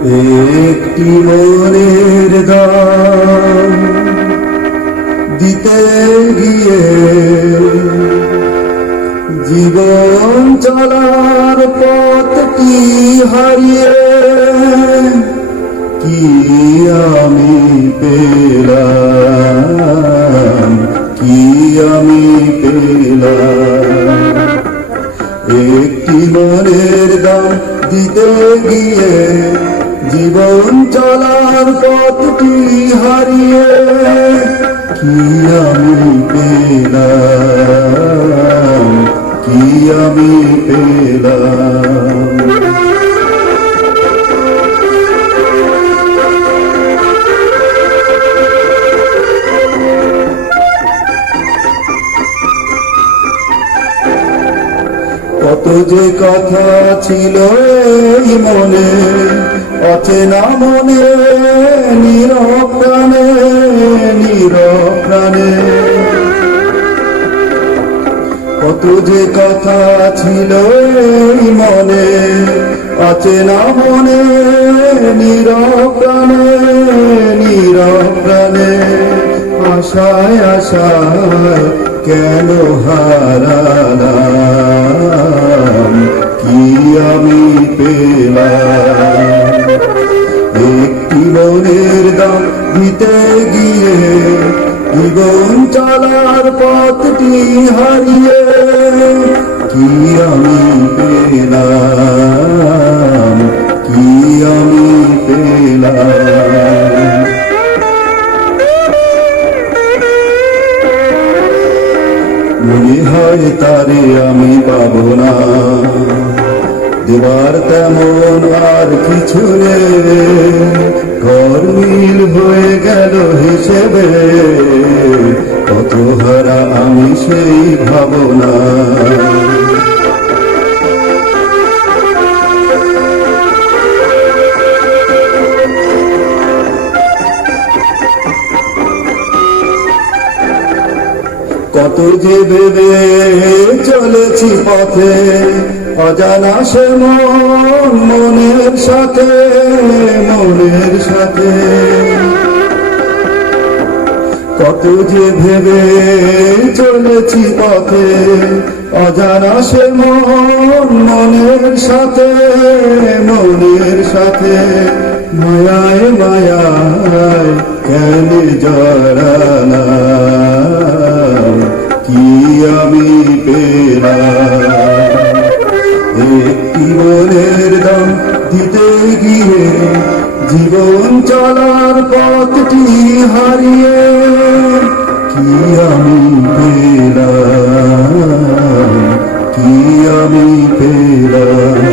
একটি মনের দাম দিতে গিয়ে জীবন চলার পথটি হারিয়ে কি আমি পেলাম? কি আমি পেলাম? একটি মনের দাম দিতে গিয়ে জীবন চলার পথটি হারিয়ে কি আমি পেলাম? কি আমি পেলাম? কত যে কথা ছিল মনে অচেনা মনে নীরব প্রাণে নীরব প্রাণে কত যে কথা ছিল মনে অচেনা মনে নীরব প্রাণে নীরব প্রাণে আশায় আশায় কেন হারালাম? কি আমি পেলাম? মনের দাম দিতে গিয়ে জীবন চলার পথটি হারিয়ে কি আমি পেলাম? কি আমি পেলাম? মনে হয় তারে আমি পাবো না। দেবার তেমন আর কিছু গেল হিসেবে কত হারা আমি সেই ভাবনা। কত যে ভেবে চলেছি পথে, অজানা সে মন, মনের সাথে মনের সাথে। কত যে ভেবে চলেছি পথে, অজানা সে মন, মনের সাথে মনের সাথে। মায়ায় মায়ায় কেন জড়ানা? কি আমি পেলাম? একটি মনের দাম দিতে গিয়ে জীবন চলার পথটি হারিয়ে কি আমি পেলাম কি আমি পেলাম